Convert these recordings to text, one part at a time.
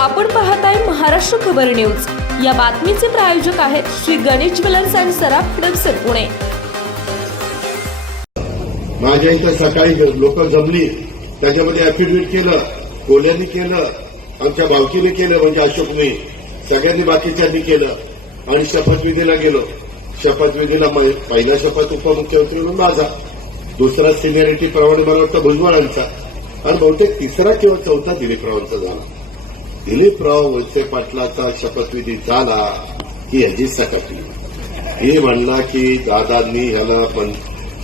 आपण पाहताय महाराष्ट्र खबर न्यूज. या बातमीचे प्रायोजक आहेत श्री गणेश ज्वेलर्स अँड सराफ हडपसर पुणे. माझ्या इथं सकाळी लोक जमली त्याच्यामध्ये अफिडेविट केलं कोल्यांनी केलं आमच्या भावकीने केलं म्हणजे अशोकने सगळ्यांनी बाकीच्यांनी केलं. आणि शपथविधीला गेलो. शपथविधीला पहिला शपथ उपमुख्यमंत्री म्हणून माझा. दुसरा सिनियरिटी प्रमाणे मला वाटतं भुजबळांचा. आणि बहुतेक तिसरा किंवा चौथा दिलीपरावांचा झाला. दिलीपराव वळसे पाटलाचा शपथविधी झाला की ह्याची सकटली हे म्हणला की दादांनी ह्याला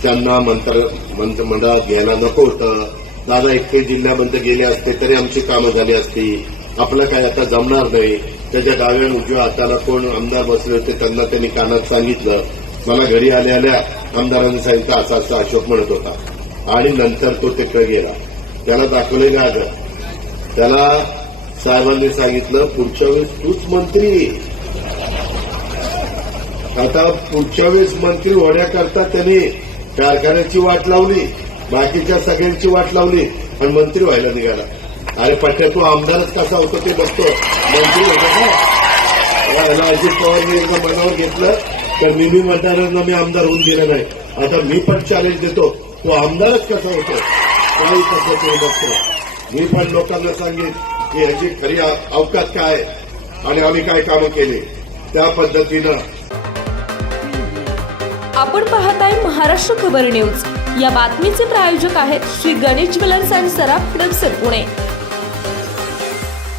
त्यांना मंत्र मंत्रिमंडळात घ्यायला नको होतं. दादा एकटे जिल्ह्यामध्ये गेले असते तरी आमची कामं झाली असती. आपलं काय आता जमणार नाही. त्याच्या डाव्या उजव्या हाताला कोण आमदार बसले होते त्यांना त्यांनी कानात सांगितलं. मला घरी आल्या आल्या आमदारांनी सांगितलं असा असं अशोक म्हणत होता. आणि नंतर तो तिकडे गेला. त्याला दाखवले गाजर त्याला साहेबांनी सांगितलं पुढच्या वेळेस तूच मंत्री. ये. आता पुढच्या वेळेस मंत्री होण्याकरता त्यांनी कारखान्याची वाट लावली बाकीच्या सगळ्यांची वाट लावली आणि मंत्री व्हायला निघाला. अरे पट्ट्या तू आमदारच कसा होतो ते बघतो. मंत्री होता का याला अजित पवारने एकदा मनावर घेतलं तर मी मी मतदारांना मी आमदार होऊन दिलं नाही. आता मी पण चॅलेंज देतो तो आमदारच कसा होतो? काही पद्धतीने बघतो. मी पण लोकांना सांगेन की याची खरी अवकात काय आणि आम्ही काय कामं केली? त्या पद्धतीनं आपण पाहताय महाराष्ट्र खबर न्यूज. या बातमीचे प्रायोजक आहेत श्री गणेश ज्वेलर्स अँड सराफ हडपसर पुणे.